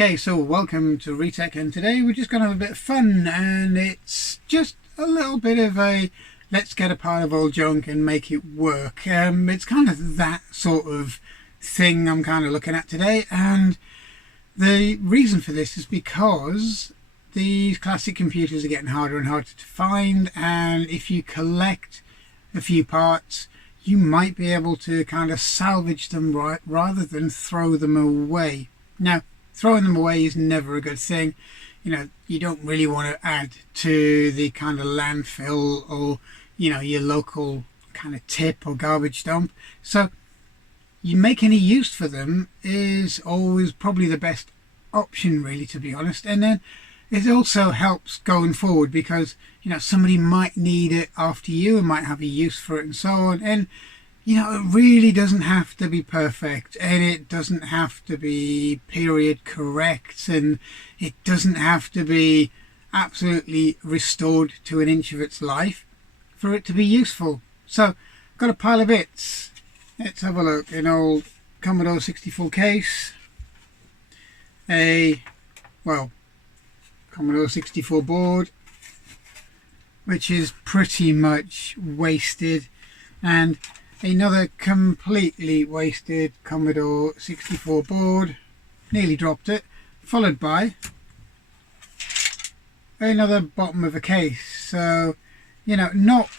Okay, so welcome to Retech, and today we're just going to have a bit of fun, and it's just a little bit of a let's get a pile of old junk and make it work. It's kind of that sort of thing I'm kind of looking at today, and the reason for this is because these classic computers are getting harder and harder to find, and if you collect a few parts you might be able to kind of salvage them rather than throw them away. Now, throwing them away is never a good thing. You know, you don't really want to add to the kind of landfill or, you know, your local kind of tip or garbage dump. So you make any use for them is always probably the best option, really, to be honest. And then it also helps going forward because, you know, somebody might need it after you and might have a use for it and so on. And you know, it really doesn't have to be perfect, and it doesn't have to be period correct, and it doesn't have to be absolutely restored to an inch of its life for it to be useful. So, got a pile of bits. Let's have a look. An old Commodore 64 case, Commodore 64 board, which is pretty much wasted, and another completely wasted Commodore 64 board, nearly dropped it, followed by another bottom of a case. So, you know, not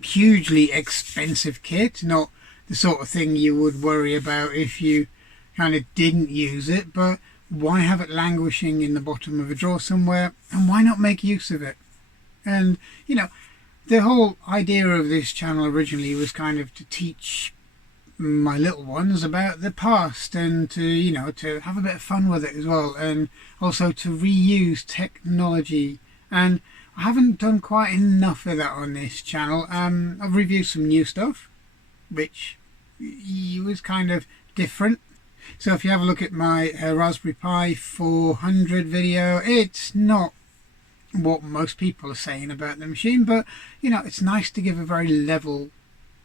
hugely expensive kit, not the sort of thing you would worry about if you kind of didn't use it, but why have it languishing in the bottom of a drawer somewhere, and why not make use of it? And, you know, the whole idea of this channel originally was kind of to teach my little ones about the past and to, you know, to have a bit of fun with it as well, and also to reuse technology. And I haven't done quite enough of that on this channel. I've reviewed some new stuff, which was kind of different. So if you have a look at my Raspberry Pi 400 video, it's not what most people are saying about the machine, but you know, it's nice to give a very level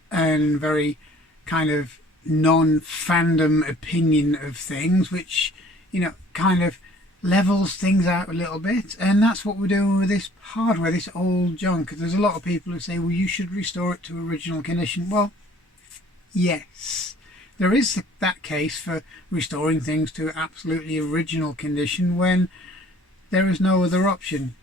and very kind of non-fandom opinion of things, which, you know, kind of levels things out a little bit. And that's what we're doing with this hardware, this old junk. There's a lot of people who say, well, you should restore it to original condition. Well, yes, there is that case for restoring things to absolutely original condition when there is no other option.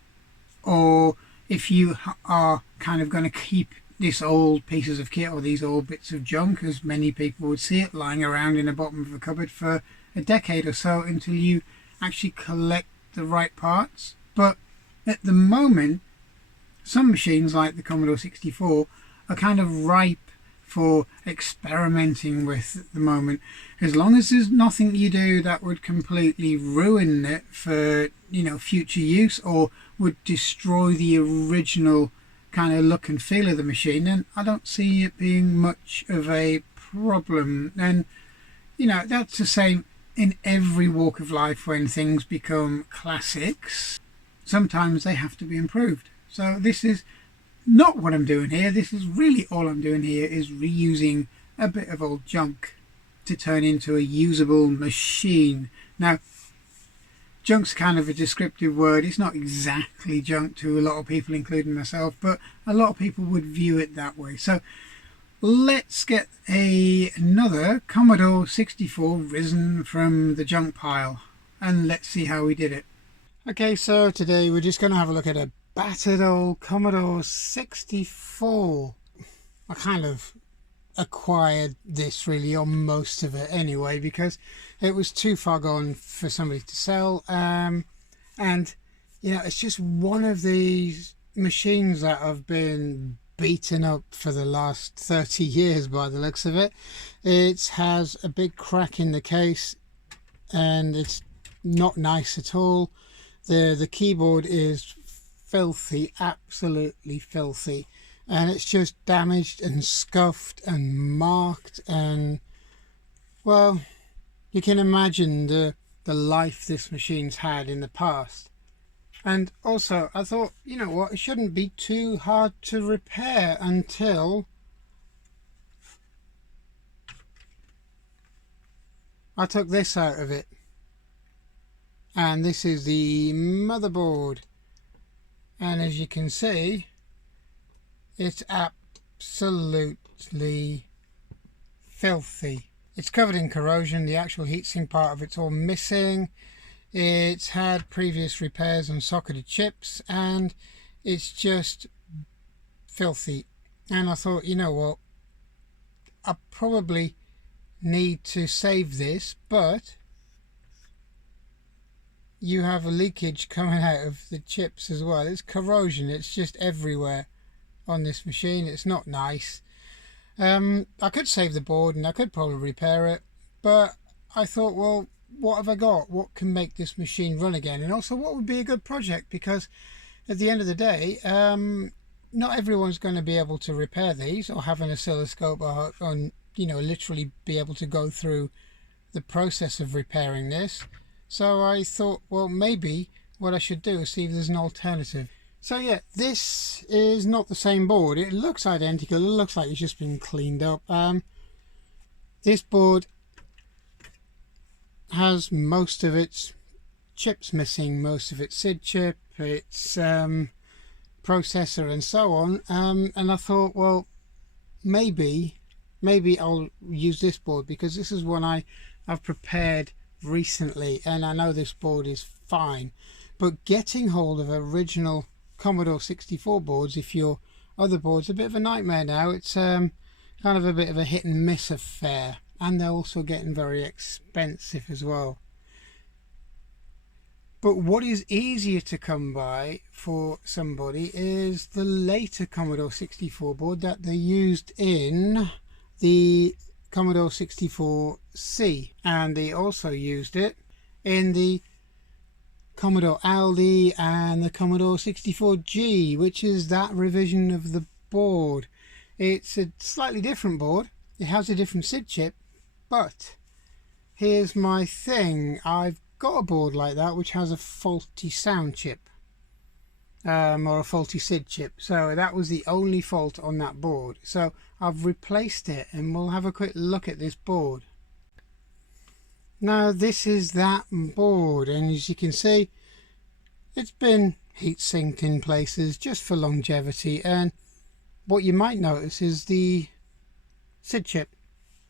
Or if you are kind of going to keep this old pieces of kit or these old bits of junk, as many people would see it, lying around in the bottom of a cupboard for a decade or so until you actually collect the right parts. But at the moment, some machines like the Commodore 64 are kind of ripe for experimenting with at the moment, as long as there's nothing you do that would completely ruin it for, you know, future use or would destroy the original kind of look and feel of the machine, then I don't see it being much of a problem. And you know, that's the same in every walk of life. When things become classics, sometimes they have to be improved. So this is not what I'm doing here. This is really all I'm doing here is reusing a bit of old junk to turn into a usable machine. Now, junk's kind of a descriptive word. It's not exactly junk to a lot of people, including myself, but a lot of people would view it that way. So let's get another Commodore 64 risen from the junk pile, and let's see how we did it. Okay, so today we're just going to have a look at a battered old Commodore 64. I kind of acquired this really on most of it anyway because it was too far gone for somebody to sell, and you know, it's just one of these machines that have been beaten up for the last 30 years by the looks of it. It has a big crack in the case and it's not nice at all. The keyboard is filthy, absolutely filthy, and it's just damaged and scuffed and marked, and well, you can imagine the life this machine's had in the past. And also I thought, you know what, it shouldn't be too hard to repair until I took this out of it. and this is the motherboard, and as you can see, it's absolutely filthy. It's covered in corrosion. The actual heatsink part of it's all missing. It's had previous repairs on socketed chips, and it's just filthy. And I thought, you know what, I probably need to save this, but you have a leakage coming out of the chips as well. It's corrosion, it's just everywhere on this machine. It's not nice. I could save the board and I could probably repair it, but I thought, well, what have I got? What can make this machine run again? And also, what would be a good project? Because at the end of the day, not everyone's going to be able to repair these or have an oscilloscope or literally be able to go through the process of repairing this. So I thought, well, maybe what I should do is see if there's an alternative. So yeah, this is not the same board. It looks identical. It looks like it's just been cleaned up. This board has most of its chips missing, most of its SID chip, its processor and so on. And I thought, well, maybe I'll use this board, because this is one I've prepared recently, and I know this board is fine. But getting hold of original Commodore 64 boards, if your other board's a bit of a nightmare now. It's kind of a bit of a hit and miss affair, and they're also getting very expensive as well. But what is easier to come by for somebody is the later Commodore 64 board that they used in the Commodore 64C, and they also used it in the Commodore Aldi and the Commodore 64G, which is that revision of the board. It's a slightly different board. It has a different SID chip, but here's my thing. I've got a board like that which has a faulty sound chip, or a faulty SID chip. So that was the only fault on that board. So I've replaced it, and we'll have a quick look at this board. Now this is that board, and as you can see, it's been heat sinked in places just for longevity. And what you might notice is the SID chip.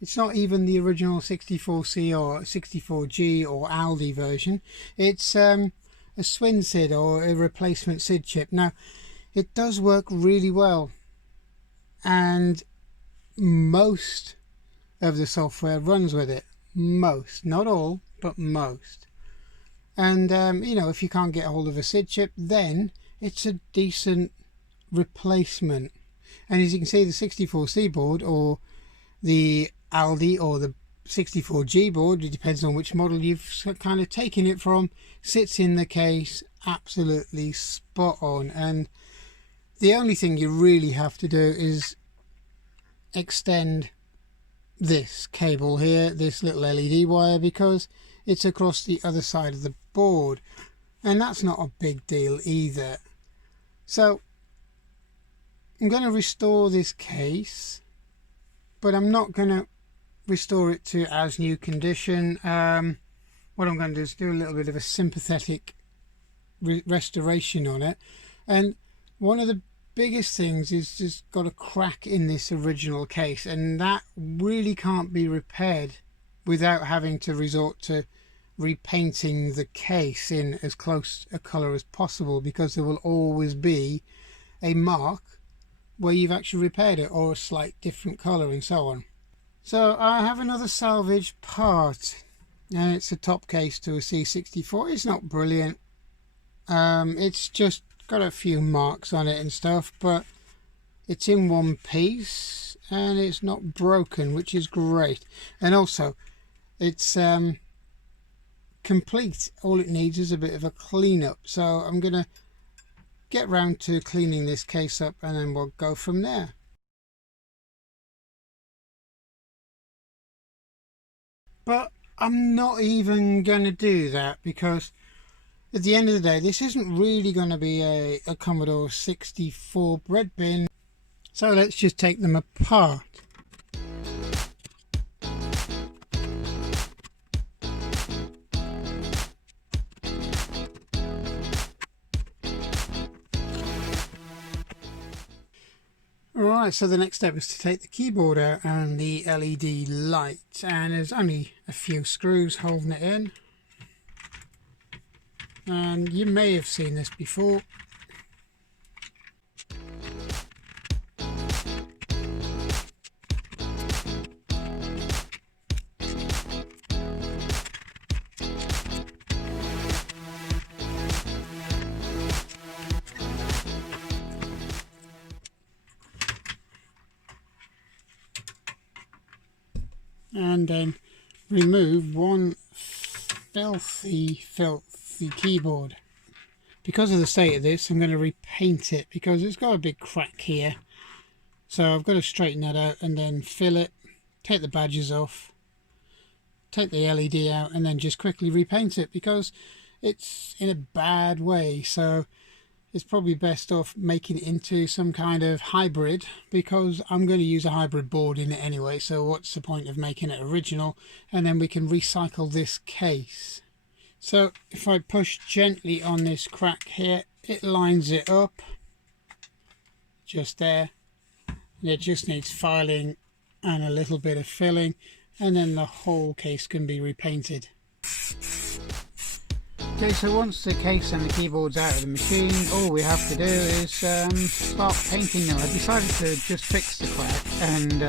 It's not even the original 64C or 64G or Aldi version. It's a Swin SID or a replacement SID chip. Now it does work really well, and most of the software runs with it. Most, not all, but most. And if you can't get a hold of a SID chip, then it's a decent replacement. And as you can see, the 64C board or the Aldi or the 64G board, it depends on which model you've kind of taken it from, sits in the case absolutely spot on. And the only thing you really have to do is extend this cable here, this little LED wire, because it's across the other side of the board, and that's not a big deal either. So I'm going to restore this case, but I'm not going to restore it to as new condition. What I'm going to do is do a little bit of a sympathetic restoration on it. And one of the biggest things is just got a crack in this original case, and that really can't be repaired without having to resort to repainting the case in as close a color as possible, because there will always be a mark where you've actually repaired it, or a slight different color and so on. So I have another salvage part, and it's a top case to a C64. It's not brilliant. It's just got a few marks on it and stuff, but it's in one piece and it's not broken, which is great. And also it's complete. All it needs is a bit of a cleanup, so I'm gonna get round to cleaning this case up, and then we'll go from there. But I'm not even gonna do that, because at the end of the day, this isn't really going to be a Commodore 64 bread bin. So let's just take them apart. Right, so the next step is to take the keyboard out and the LED light, and there's only a few screws holding it in, and you may have seen this before. And then remove one filthy keyboard. Because of the state of this, I'm going to repaint it because it's got a big crack here. So I've got to straighten that out and then fill it, take the badges off, take the LED out, and then just quickly repaint it because it's in a bad way. So it's probably best off making it into some kind of hybrid, because I'm going to use a hybrid board in it anyway, so what's the point of making it original? And then we can recycle this case. So if I push gently on this crack here, it lines it up just there. It just needs filing and a little bit of filling, and then the whole case can be repainted. Okay, so once the case and the keyboard's out of the machine, all we have to do is start painting them. I decided to just fix the crack and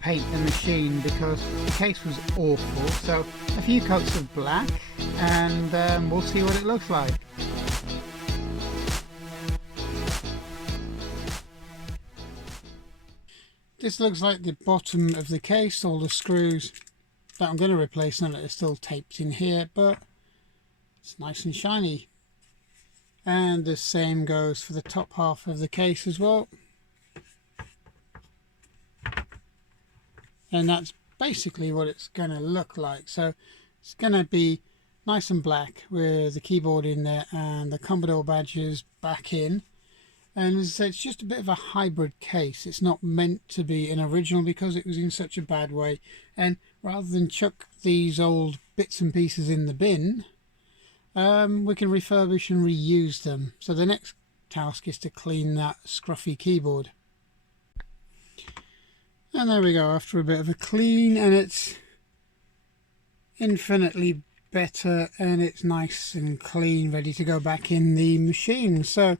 paint the machine because the case was awful. So a few coats of black, and we'll see what it looks like. This looks like the bottom of the case. All the screws that I'm going to replace now are still taped in here, but it's nice and shiny. And the same goes for the top half of the case as well. And that's basically what it's going to look like. So it's going to be nice and black with the keyboard in there and the Commodore badges back in. And as I said, it's just a bit of a hybrid case. It's not meant to be an original because it was in such a bad way. And rather than chuck these old bits and pieces in the bin, we can refurbish and reuse them. So the next task is to clean that scruffy keyboard. And there we go, after a bit of a clean, and it's infinitely better and it's nice and clean, ready to go back in the machine. So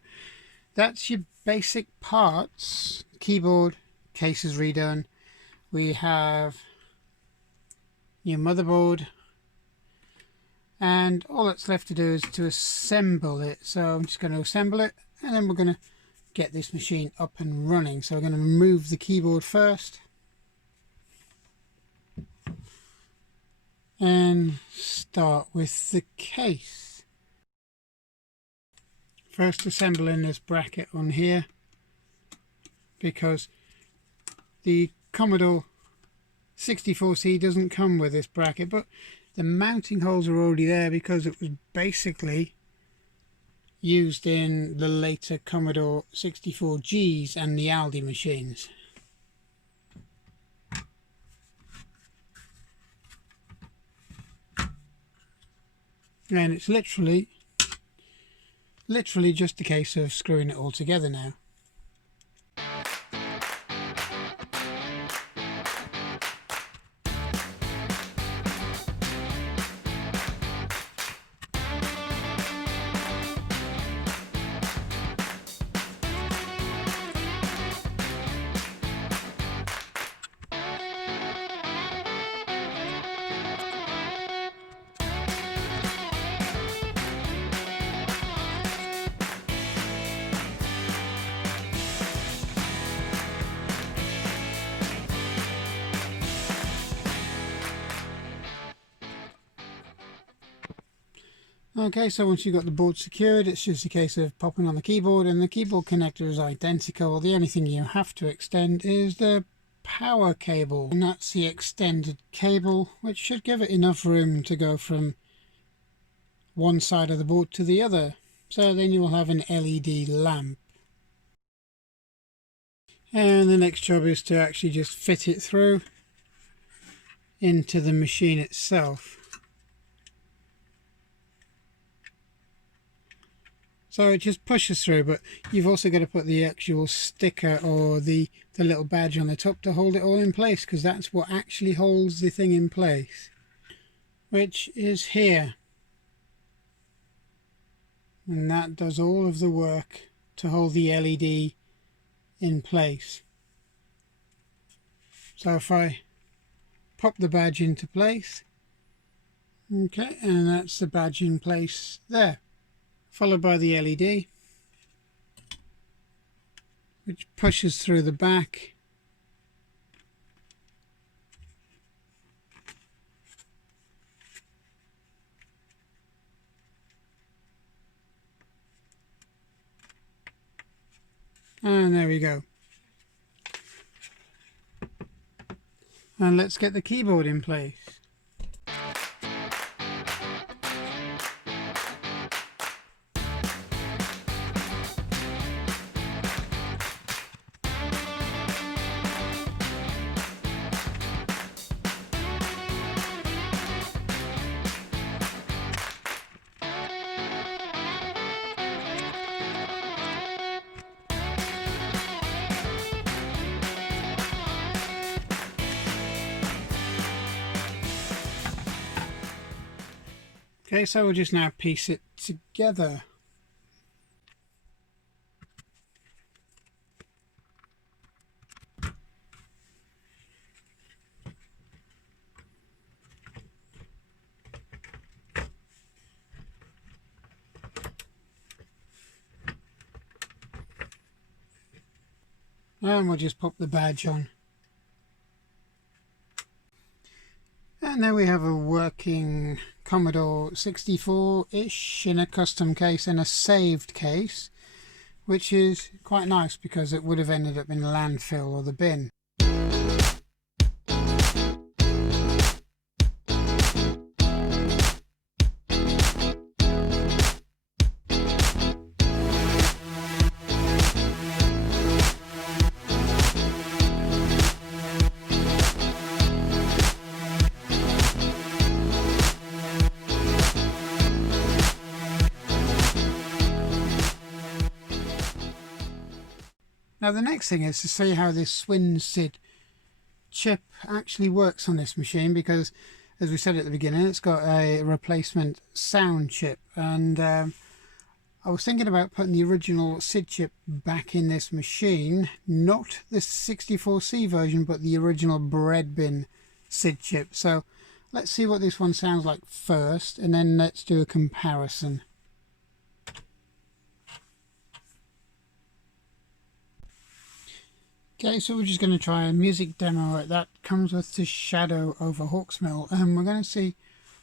that's your basic parts. Keyboard, case is redone. We have your motherboard, and all that's left to do is to assemble it. So I'm just going to assemble it, and then we're going to get this machine up and running. So we're going to remove the keyboard first and start with the case. First assembling this bracket on here, because the Commodore 64C doesn't come with this bracket, but the mounting holes are already there because it was basically used in the later Commodore 64Gs and the Aldi machines. And it's literally just a case of screwing it all together now. Okay, so once you've got the board secured, it's just a case of popping on the keyboard, and the keyboard connector is identical. The only thing you have to extend is the power cable, and that's the extended cable, which should give it enough room to go from one side of the board to the other. So then you will have an LED lamp. And the next job is to actually just fit it through into the machine itself. So it just pushes through, but you've also got to put the actual sticker or the little badge on the top to hold it all in place, because that's what actually holds the thing in place, which is here. And that does all of the work to hold the LED in place. So if I pop the badge into place, okay, and that's the badge in place there, followed by the LED, which pushes through the back. And there we go. And let's get the keyboard in place. Okay, so we'll just now piece it together. And we'll just pop the badge on. And there we have a working Commodore 64-ish in a custom case and a saved case, which is quite nice because it would have ended up in the landfill or the bin. Now the next thing is to see how this Swin SID chip actually works on this machine, because as we said at the beginning, it's got a replacement sound chip, and I was thinking about putting the original SID chip back in this machine, not the 64C version but the original bread bin SID chip. So let's see what this one sounds like first, and then let's do a comparison. Okay, so we're just going to try a music demo that comes with the Shadow over Hawksmill, and we're going to see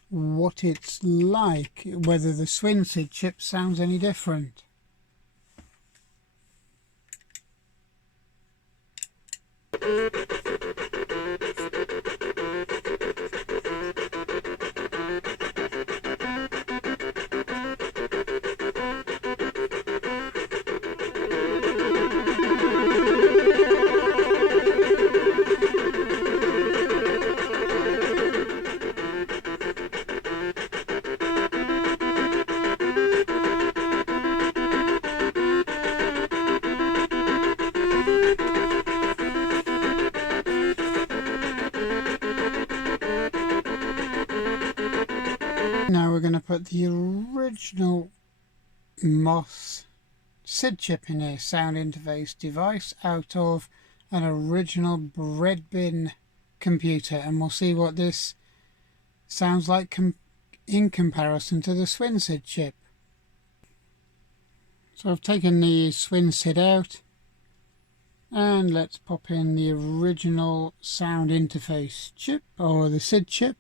what it's like, whether the Swin SID chip sounds any different. Now we're going to put the original MOS SID chip in a sound interface device out of an original bread bin computer, and we'll see what this sounds like in comparison to the Swin SID chip. So I've taken the Swin SID out, and let's pop in the original sound interface chip, or the SID chip.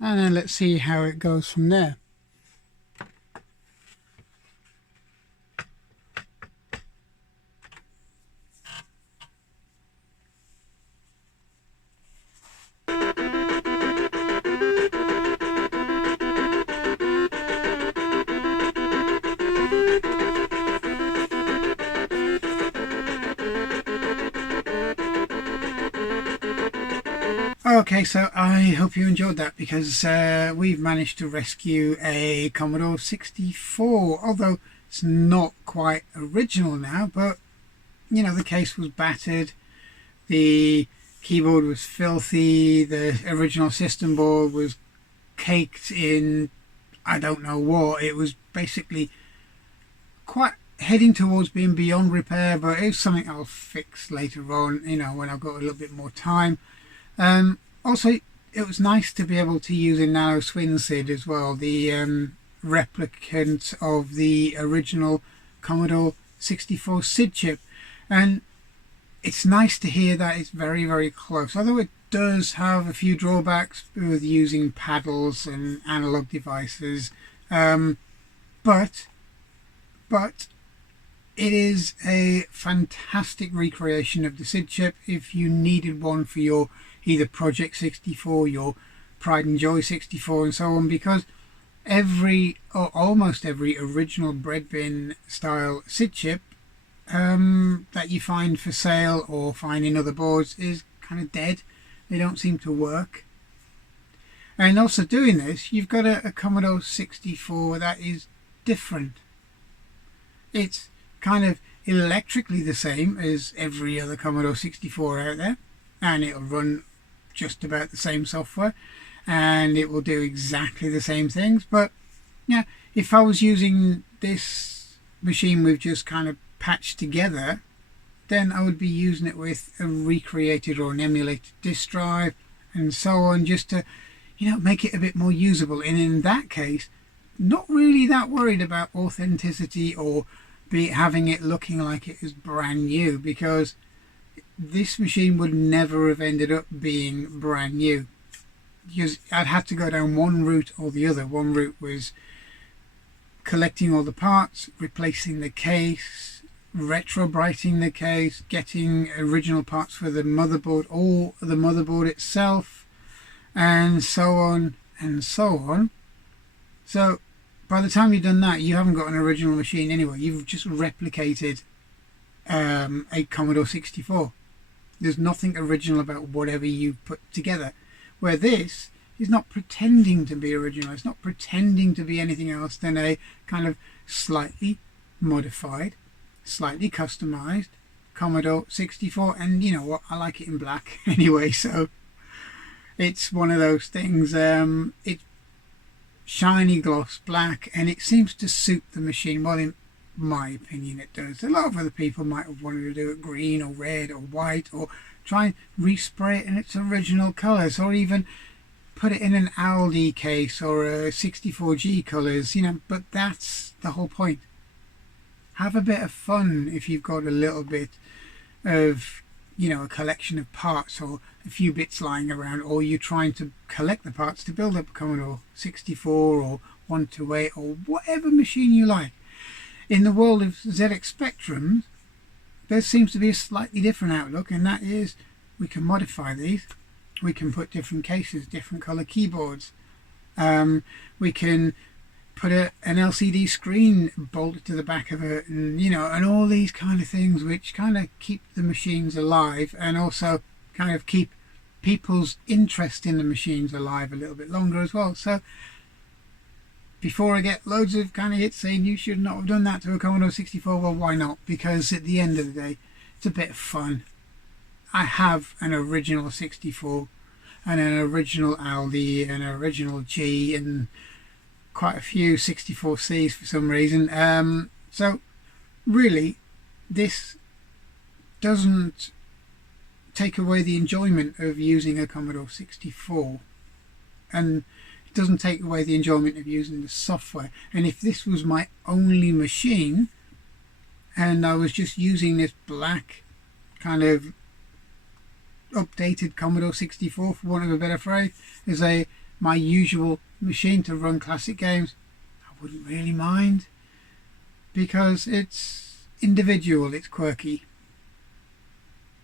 And then let's see how it goes from there. Okay, so I hope you enjoyed that, because we've managed to rescue a Commodore 64, although it's not quite original now, but you know, the case was battered, the keyboard was filthy, the original system board was caked in I don't know what. It was basically quite heading towards being beyond repair, but it's something I'll fix later on, you know, when I've got a little bit more time. Also, it was nice to be able to use a Nano Swin SID as well, the replicant of the original Commodore 64 SID chip. And it's nice to hear that it's very, very close, although it does have a few drawbacks with using paddles and analog devices. But it is a fantastic recreation of the SID chip if you needed one for your either Project 64, your Pride and Joy 64 and so on, because every or almost every original bread bin style SID chip that you find for sale or find in other boards is kind of dead. They don't seem to work. And also doing this, you've got a Commodore 64 that is different. It's kind of electrically the same as every other Commodore 64 out there, and it'll run just about the same software, and it will do exactly the same things. But yeah, if I was using this machine we've just kind of patched together, then I would be using it with a recreated or an emulated disk drive and so on, just to, you know, make it a bit more usable. And in that case, not really that worried about authenticity or having it looking like it is brand new, because this machine would never have ended up being brand new, because I'd had to go down one route or the other. One route was collecting all the parts, replacing the case, retrobrighting the case, getting original parts for the motherboard or the motherboard itself, and so on and so on. So by the time you've done that, you haven't got an original machine anyway. You've just replicated a Commodore 64. There's nothing original about whatever you've put together, where this is not pretending to be original. It's not pretending to be anything else than a kind of slightly modified, slightly customized Commodore 64. And you know what, I like it in black anyway, so it's one of those things. It's shiny gloss black, and it seems to suit the machine. Well, in my opinion, it does. A lot of other people might have wanted to do it green or red or white, or try and respray it in its original colors, or even put it in an Aldi case or a 64G colors, you know. But that's the whole point. Have a bit of fun if you've got a little bit of, you know, a collection of parts or a few bits lying around, or you're trying to collect the parts to build up a Commodore 64 or 128 or whatever machine you like. In the world of ZX Spectrums, there seems to be a slightly different outlook, and that is we can modify these. We can put different cases, different color keyboards. We can put an LCD screen bolted to the back of it, and you know, and all these kind of things which kind of keep the machines alive, and also kind of keep people's interest in the machines alive a little bit longer as well. So before I get loads of kind of hits saying you should not have done that to a Commodore 64, well, why not? Because at the end of the day, it's a bit of fun. I have an original 64 and an original Aldi and an original G and quite a few 64Cs for some reason. So really, this doesn't take away the enjoyment of using a Commodore 64, and it doesn't take away the enjoyment of using the software. And if this was my only machine and I was just using this black kind of updated Commodore 64, for want of a better phrase, as my usual machine to run classic games, I wouldn't really mind, because it's individual, it's quirky.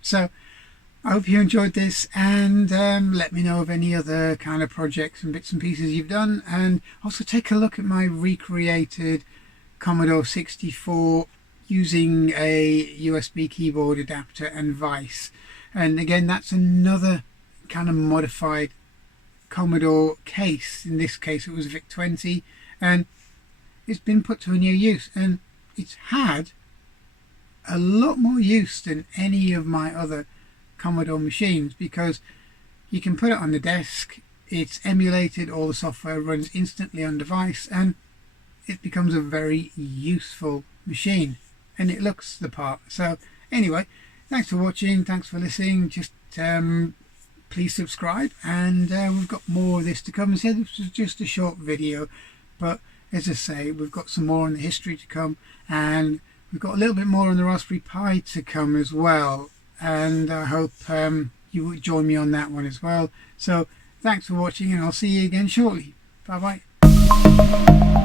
So I hope you enjoyed this, and let me know of any other kind of projects and bits and pieces you've done, and also take a look at my recreated Commodore 64 using a USB keyboard adapter and vice. And again, that's another kind of modified Commodore case. In this case it was VIC-20, and it's been put to a new use, and it's had a lot more use than any of my other Commodore machines, because you can put it on the desk, it's emulated, all the software runs instantly on device, and it becomes a very useful machine, and it looks the part. So anyway, thanks for watching, thanks for listening. Just please subscribe, and we've got more of this to come. So this was just a short video, but as I say, we've got some more on the history to come, and we've got a little bit more on the Raspberry Pi to come as well, and I hope you will join me on that one as well. So thanks for watching, and I'll see you again shortly. Bye bye.